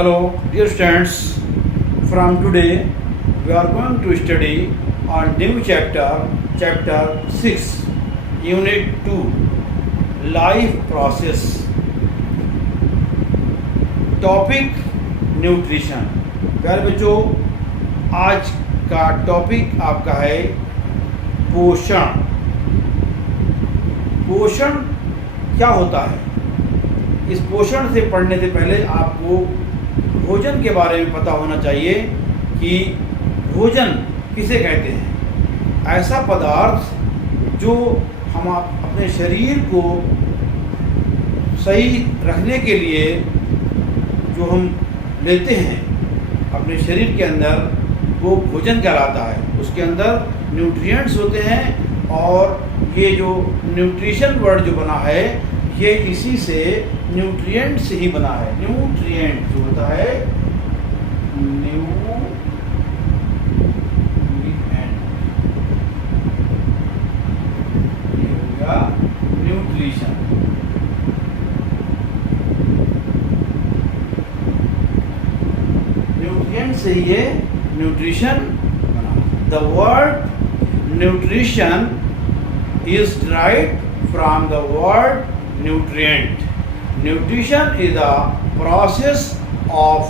Hello, dear students. From today, we are going to study on new chapter 6, Unit 2, Life Process. Topic nutrition. प्यारे बच्चों, आज का topic आपका है पोषण। पोषण क्या होता है? इस पोषण से पढ़ने से पहले आपको भोजन के बारे में पता होना चाहिए कि भोजन किसे कहते हैं। ऐसा पदार्थ जो हम अपने शरीर को सही रखने के लिए जो हम लेते हैं अपने शरीर के अंदर, वो भोजन कहलाता है। उसके अंदर न्यूट्रिएंट्स होते हैं और ये जो न्यूट्रिशन वर्ड जो बना है ये इसी से न्यूट्रिएंट से ही बना है। न्यूट्रिएंट जो होता है न्यूट्रिशन। न्यूट्रिएंट से ये न्यूट्रिशन बना। The word nutrition is derived from the word nutrient. Nutrition is a process of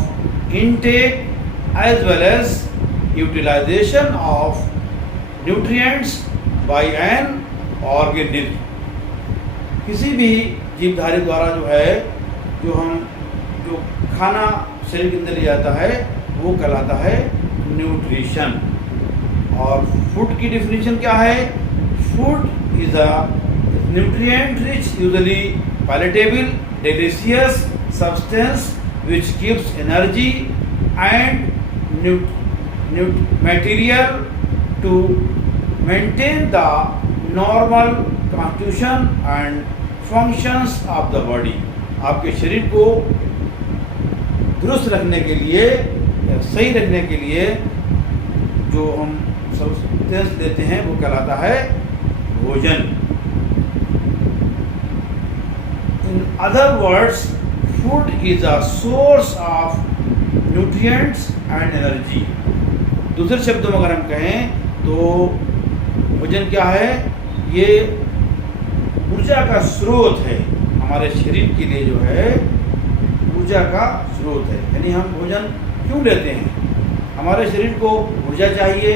intake as well as utilization of nutrients by an organism. किसी भी जीवधारी द्वारा जो खाना शरीर के अंदर ले जाता है वो कहलाता है न्यूट्रिशन। और फूड की डिफिनीशन क्या है? Food is a nutrient-rich, usually palatable, delicious substance which gives energy and material to maintain the normal constitution and functions of the body. आपके शरीर को दुरुस्त रखने के लिए या सही रखने के लिए जो हम सब्सटेंस देते हैं वो कहलाता है भोजन। In other words, food is a source of nutrients and energy. दूसरे शब्दों में अगर हम कहें तो भोजन क्या है? ये ऊर्जा का स्रोत है। हमारे शरीर के लिए जो है ऊर्जा का स्रोत है। यानी हम भोजन क्यों लेते हैं? हमारे शरीर को ऊर्जा चाहिए,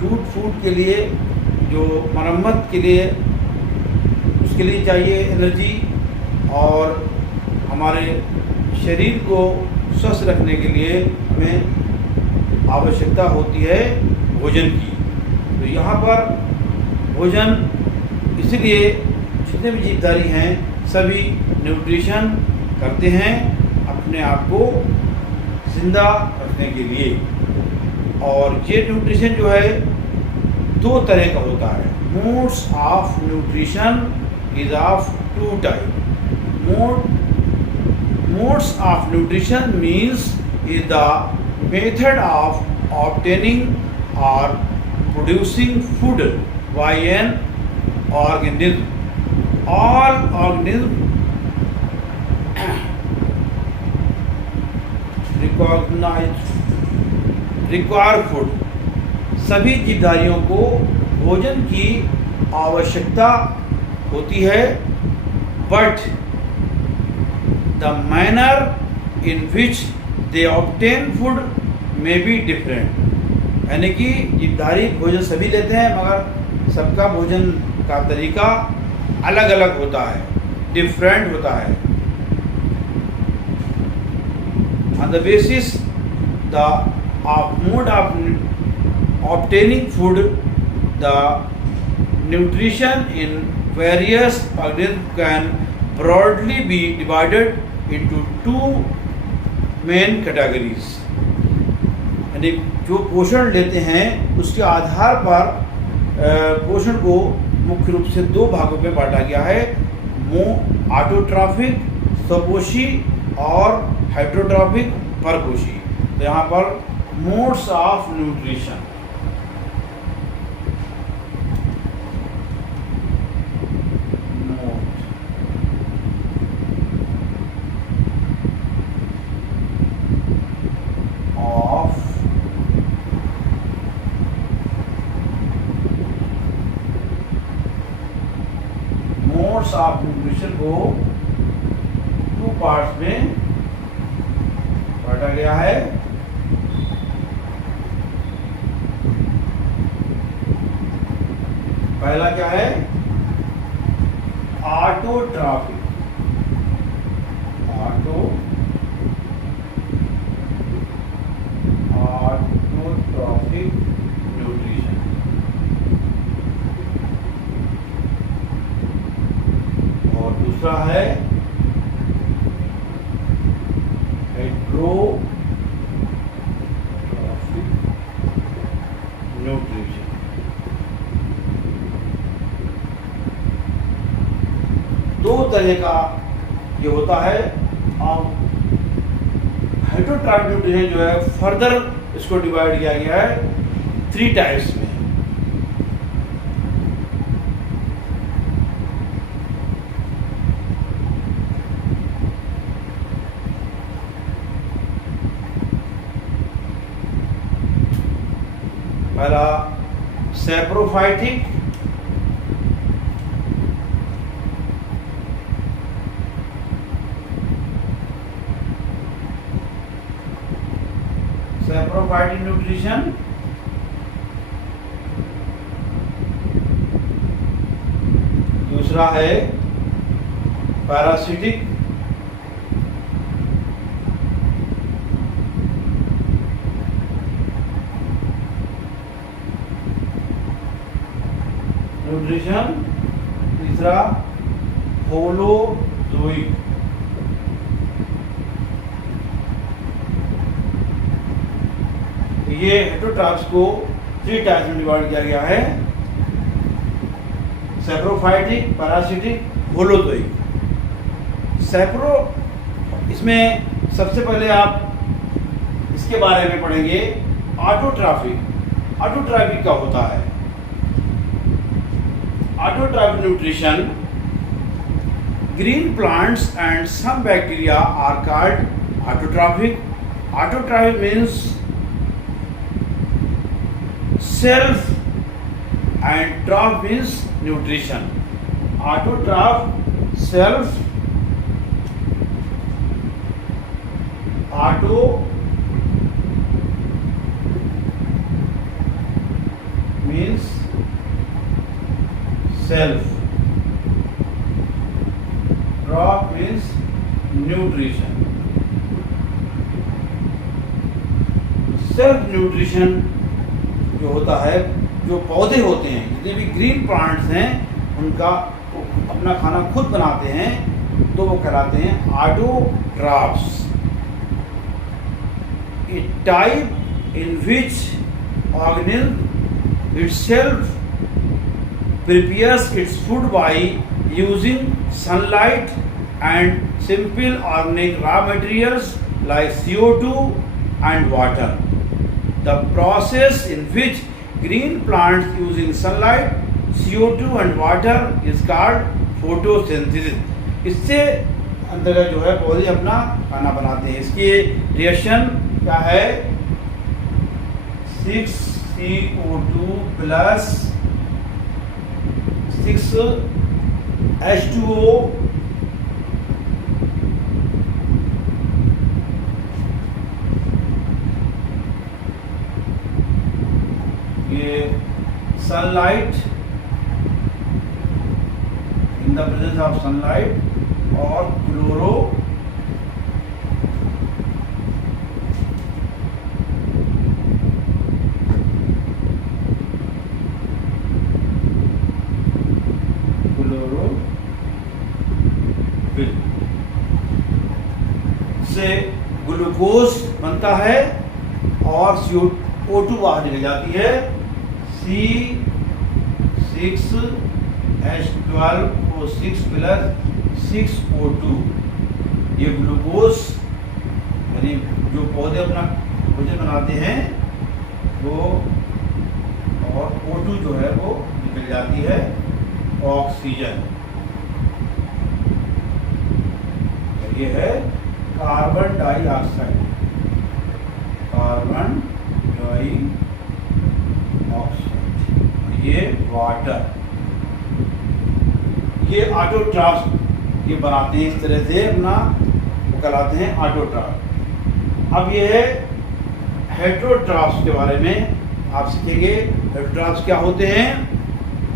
टूट फूट के लिए, जो मरम्मत के लिए उसके लिए चाहिए एनर्जी, और हमारे शरीर को स्वस्थ रखने के लिए हमें आवश्यकता होती है भोजन की। तो यहाँ पर भोजन इसलिए जितने भी जीवधारी हैं सभी न्यूट्रिशन करते हैं अपने आप को जिंदा रखने के लिए। और ये न्यूट्रिशन जो है दो तरह का होता है। Modes of nutrition is of two type. Modes of nutrition means is the method of obtaining और producing food by an organism. All organism require food. सभी जीवधारियों को भोजन की आवश्यकता होती है, but the manner in which they obtain food may be different. यानी कि जीवधारी भोजन सभी लेते हैं मगर सबका भोजन का तरीका अलग अलग होता है, डिफरेंट होता है। On the basis the mode of obtaining food, the nutrition in various organisms can broadly be divided into two main categories. यानी जो पोषण लेते हैं उसके आधार पर पोषण को मुख्य रूप से दो भागों में बांटा गया है। ऑटोट्रॉफिक स्वपोषी और हाइड्रोट्रॉफिक परपोषी। तो यहाँ पर modes of nutrition. Modes of nutrition को 2 पार्ट्स में बांटा गया है। पहला क्या है? Autotrophic nutrition. और दूसरा है हेटेरोट्रॉफिक न्यूट्रिशन। दो तरह का ये होता है। और हेटेरोट्रॉफिक न्यूट्रिशन जो है फर्दर इसको डिवाइड किया गया है 3 टाइप्स में। पहला सैप्रोफाइटिक, सैप्रोफाइटिक न्यूट्रिशन। दूसरा है पैरासिटिक, न्यूट्रिशन। तीसरा होलोजोइक। ये हेटेरोट्रॉफ्स को 3 टाइप्स में डिवाइड किया गया है: सैप्रोफाइटिक, पैरासिटिक, होलोजोइक। सैप्रो, इसमें सबसे पहले आप इसके बारे में पढ़ेंगे ऑटोट्रॉफिक। ऑटोट्रॉफिक क्या होता है? Autotrophic nutrition, green plants and some bacteria are called autotrophic. Autotrophic means self and troph means nutrition. Autotroph, self, auto means self, troph means nutrition. Self nutrition जो होता है, जो पौधे होते हैं, जितने भी ग्रीन प्लांट्स हैं, उनका अपना खाना खुद बनाते हैं, तो वो कहलाते हैं autotrophs. A type in which organism itself prepares its food by using sunlight and simple organic raw materials like CO2 and water. The process in which green plants using sunlight, CO2 and water is called photosynthesis. इससे अंतर्गत जो है पौधे अपना खाना बनाते हैं। इसकी रिएक्शन क्या है? 6CO2 प्लस 6H2O ये sunlight, in the presence of sunlight, और क्लोरो से ग्लूकोज बनता है और CO2 बाहर निकल जाती है। C6H12O6 प्लस 6O2, ये ग्लूकोज यानी जो पौधे अपना भोजन बनाते हैं वो, और O2 जो है वो निकल जाती है ऑक्सीजन। ये है कार्बन डाइऑक्साइड, कार्बन डाइऑक्साइड, ये वाटर, ये ऑटोट्रॉफ्स ये बनाते हैं इस तरह से अपना, वो कहलाते हैं ऑटोट्रॉफ। अब ये है हेटेरोट्रॉफ्स के बारे में आप सीखेंगे। हेटेरोट्रॉफ्स क्या होते हैं?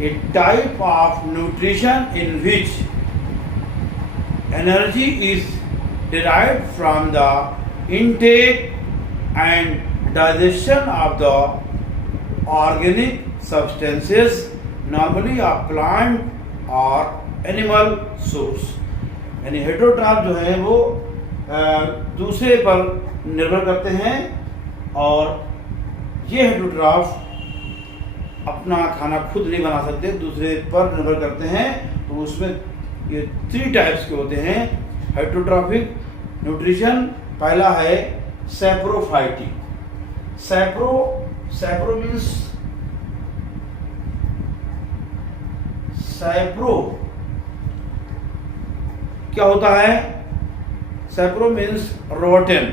A type of nutrition in which energy is derived from the intake and digestion of the organic substances, normally of plant or animal source। यानी हेटेरोट्रॉफ जो है वो दूसरे पर निर्भर करते हैं, और ये हेटेरोट्रॉफ अपना खाना खुद नहीं बना सकते, दूसरे पर निर्भर करते हैं। तो उसमें ये 3 टाइप्स के होते हैं हेटेरोट्रॉफिक न्यूट्रिशन। पहला है सैप्रोफाइटिक। सैप्रो मीन्स सैप्रो क्या होता है? सैप्रो मीन्स रोटेन।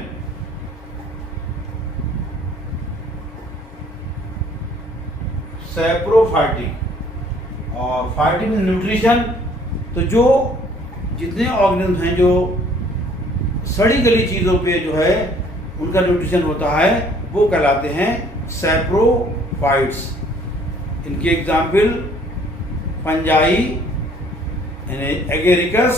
सैप्रोफाइटिक और फाइटिक न्यूट्रिशन। तो जो जितने ऑर्गेनिज्म हैं जो सड़ी गली चीज़ों पे जो है उनका न्यूट्रिशन होता है, वो कहलाते हैं सैप्रोफाइट्स। इनके एग्जाम्पल फंजाई यानी एगेरिकस,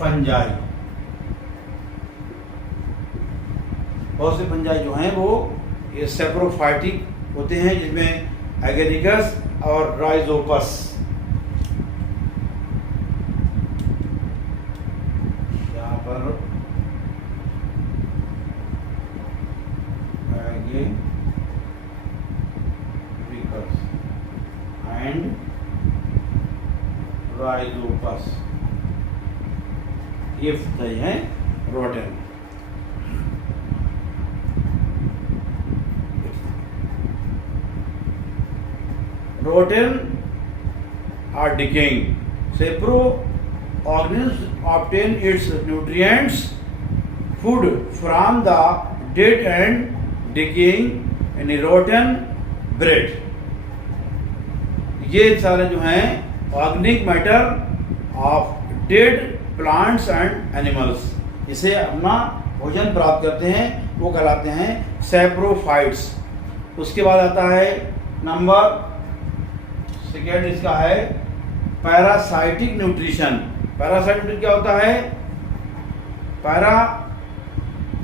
फंजाई, बहुत से फंजाई जो हैं वो ये सैप्रोफाइटिक होते हैं, जिसमें एगेरिकस और राइजोपस। यहाँ पर एगेरिकस एंड राइजोपस ये हैं rotten. Rotten are decaying. Sapro-organisms obtain its nutrients, food from the dead and decaying and rotten bread. ये सारे जो हैं organic matter of dead plants and animals, इसे अपना भोजन प्राप्त करते हैं, वो कहलाते हैं सैप्रोफाइट्स। उसके बाद आता है नंबर सेकेंड, इसका है पैरासाइटिक न्यूट्रिशन। पैरासाइटिक न्यूट्रिशन क्या होता है?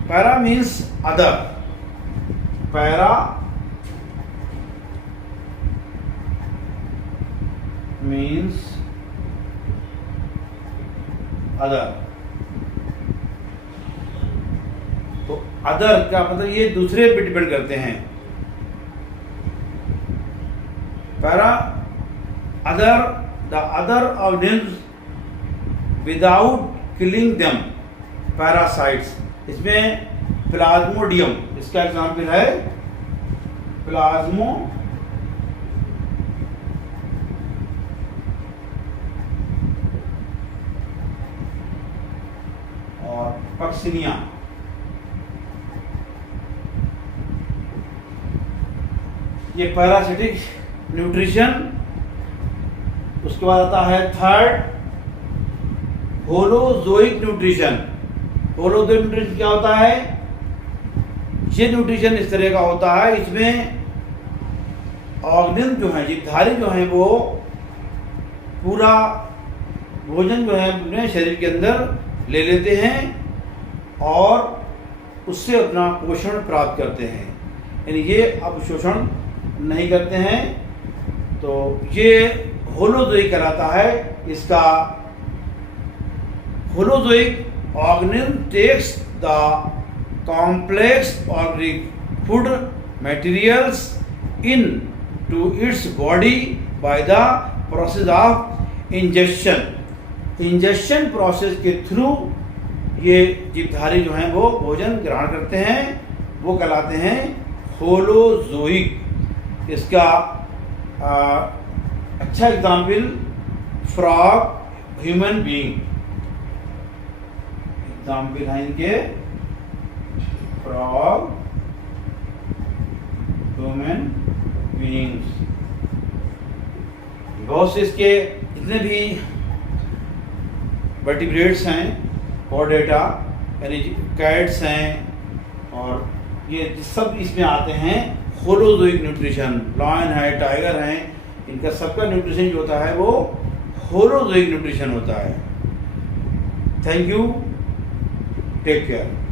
Para means other. Para means other. तो अदर का मतलब ये दूसरे पे डिपेंड करते हैं। Para other the other organisms without killing them, parasites। इसमें प्लाज्मोडियम इसका एग्जाम्पल है, प्लाज्मो और पक्सिनिया। ये पैरासिटिक न्यूट्रिशन। उसके बाद आता है third, holozoic nutrition. Holozoic nutrition क्या होता है? ये न्यूट्रिशन इस तरह का होता है, इसमें ऑर्गेनिज्म जो है, जीवधारी जो है, वो पूरा भोजन जो है अपने शरीर के अंदर ले लेते हैं और उससे अपना पोषण प्राप्त करते हैं। यानी ये अवशोषण नहीं करते हैं। तो ये होलोजोइक कहलाता है। इसका holozoic organism takes the complex organic food materials in to its body by the process of injection. Injection process के थ्रू ये जीवधारी जो हैं वो भोजन ग्रहण करते हैं, वो कहलाते हैं होलोजोइक। इसका अच्छा example frog, human being. Example है इनके फ्रॉग, ह्यूमन मीनिंग्स। बहुत से इसके जितने भी वर्टिब्रेट्स हैं, कॉर्डेटा यानी कैट्स हैं, और ये सब इसमें आते हैं। होलोजोइक न्यूट्रिशन, लॉयन है, टाइगर हैं, इनका सबका न्यूट्रिशन जो होता है वो होलोजोइक न्यूट्रिशन होता है। Thank you, take care.